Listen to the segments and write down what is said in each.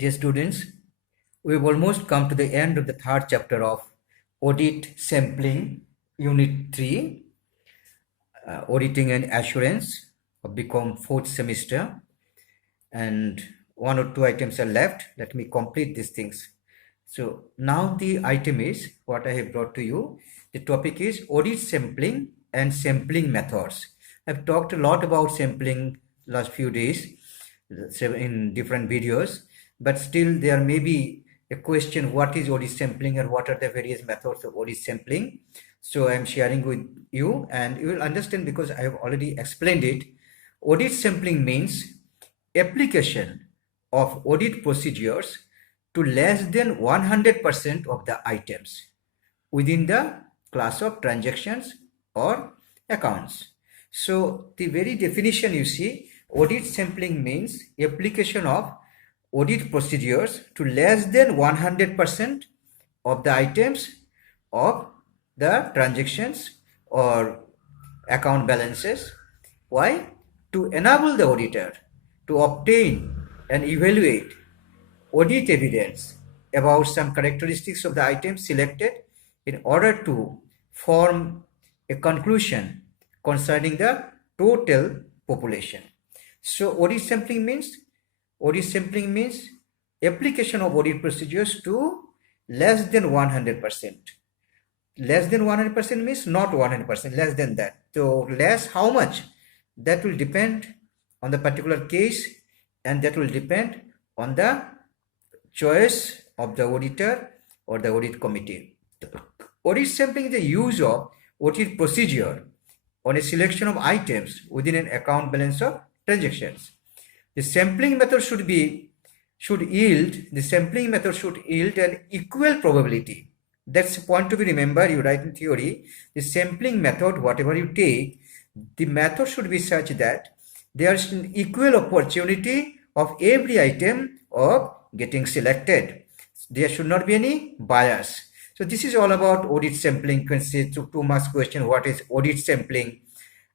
Dear students, we've almost come to the end of the third chapter of Audit Sampling, Unit 3, Auditing and Assurance of BCom fourth semester. And one or two items are left. Let me complete these things. So now the item is what I have brought to you. The topic is audit sampling and sampling methods. I've talked a lot about sampling last few days in different videos, but still there may be a question, what is audit sampling and what are the various methods of audit sampling? So I'm sharing with you and you will understand because I have already explained it. Audit sampling means application of audit procedures to less than 100% of the items within the class of transactions or accounts. So the very definition you see, audit sampling means application of audit procedures to less than 100% of the items of the transactions or account balances. Why? To enable the auditor to obtain and evaluate audit evidence about some characteristics of the items selected in order to form a conclusion concerning the total population. So audit sampling means application of audit procedures to less than 100%. Less than 100% means not 100%, less than that. So less how much? That will depend on the particular case and that will depend on the choice of the auditor or the audit committee. Audit sampling is the use of audit procedure on a selection of items within an account balance of transactions. The sampling method should yield an equal probability. That's a point to be remembered. You write in theory, the sampling method, whatever you take, the method should be such that there is an equal opportunity of every item of getting selected. There should not be any bias. So this is all about audit sampling. You can say 2 marks question, what is audit sampling?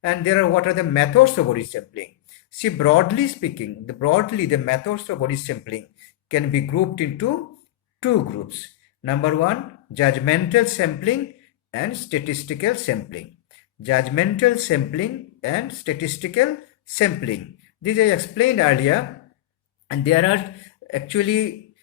And what are the methods of audit sampling? See, broadly speaking, the methods of audit sampling can be grouped into 2 groups. Number 1, judgmental sampling and statistical sampling. Judgmental sampling and statistical sampling. These I explained earlier, and there are actually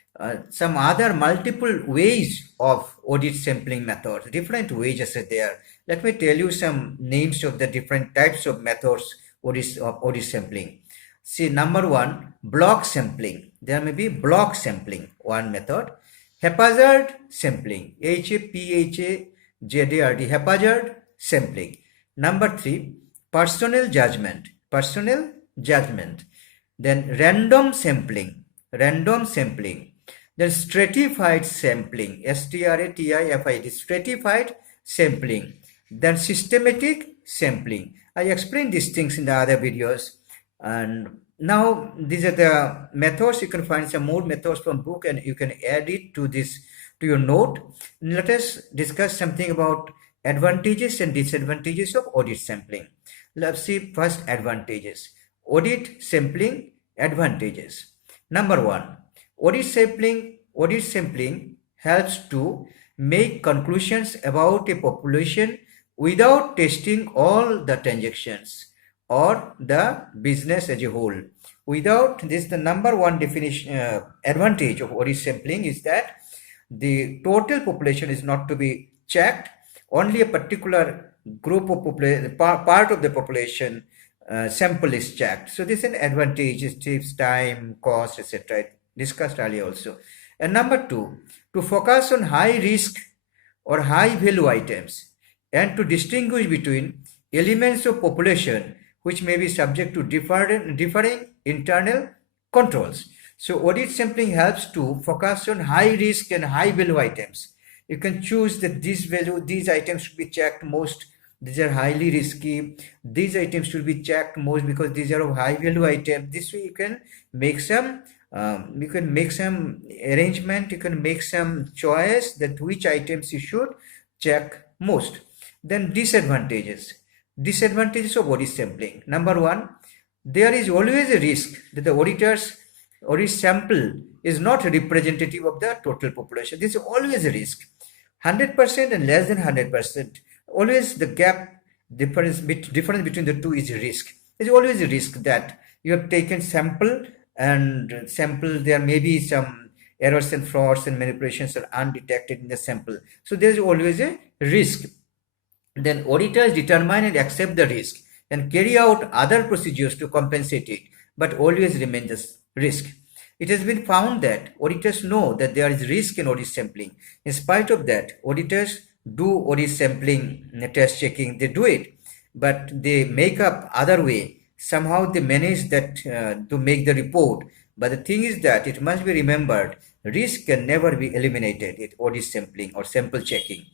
some other multiple ways of audit sampling methods. Different ways are there. Let me tell you some names of the different types of methods of audit sampling. See, number 1, block sampling. There may be block sampling, one method. Haphazard sampling, HAPHAZARD, haphazard sampling. Number 3, personal judgment. Then random sampling. Then stratified sampling, STRATIFID, stratified sampling. Then systematic sampling. I explained these things in the other videos, and now these are the methods. You can find some more methods from book and you can add it to your note. Let us discuss something about advantages and disadvantages of audit sampling. Let's see first advantages. Audit sampling advantages. Number 1, audit sampling helps to make conclusions about a population without testing all the transactions or the business as a whole. Without this, the number 1 definition advantage of audit sampling is that the total population is not to be checked. Only a particular group of part of the population sample is checked. So this is an advantage. It saves time, cost, etc. Discussed earlier also. And number 2, to focus on high risk or high value items and to distinguish between elements of population which may be subject to differing internal controls. So audit sampling helps to focus on high risk and high value items. You can choose that these items should be checked most. These are highly risky. These items should be checked most because these are of high value items. This way you can make some arrangement. You can make some choice that which items you should check most. Then disadvantages of audit sampling. Number 1, there is always a risk that the audit sample is not representative of the total population. This is always a risk. 100% and less than 100%, always the gap difference between the two is a risk. There's always a risk that you have taken sample, and sample there may be some errors and frauds and manipulations are undetected in the sample. So there's always a risk. Then auditors determine and accept the risk and carry out other procedures to compensate it, but always remain the risk. It has been found that auditors know that there is risk in audit sampling. In spite of that, auditors do audit sampling test checking, they do it, but they make up other way. Somehow they manage that to make the report. But the thing is that it must be remembered, risk can never be eliminated with audit sampling or sample checking.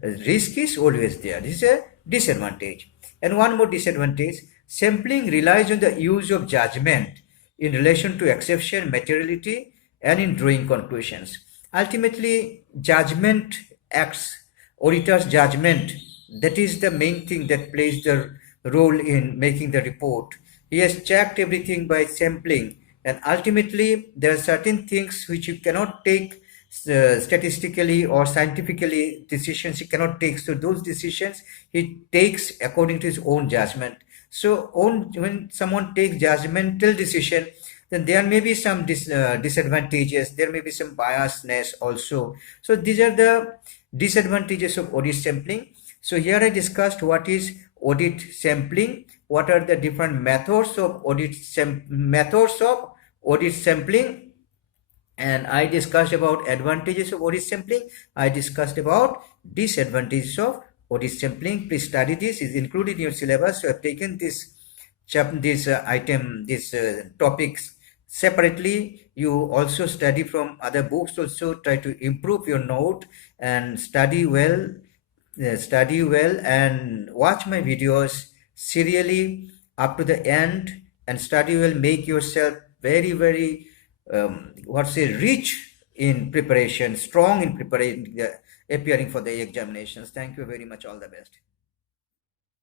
Risk is always there. This is a disadvantage. And one more disadvantage, sampling relies on the use of judgment in relation to exception, materiality, and in drawing conclusions. Ultimately, judgment acts, auditor's judgment, that is the main thing that plays the role in making the report. He has checked everything by sampling, and ultimately there are certain things which you cannot take statistically or scientifically, decisions he cannot take. So those decisions he takes according to his own judgment. So when someone takes judgmental decision, then there may be some disadvantages, there may be some biasness also. So these are the disadvantages of audit sampling. So here I discussed what is audit sampling, what are the different methods of audit sampling, and I discussed about advantages of audit sampling. I discussed about disadvantages of audit sampling. Please study this, is included in your syllabus. So I've taken this topics separately. You also study from other books, also try to improve your note and study well and watch my videos serially up to the end and study well. Make yourself very rich in preparation, strong in preparing, appearing for the examinations. Thank you very much. All the best.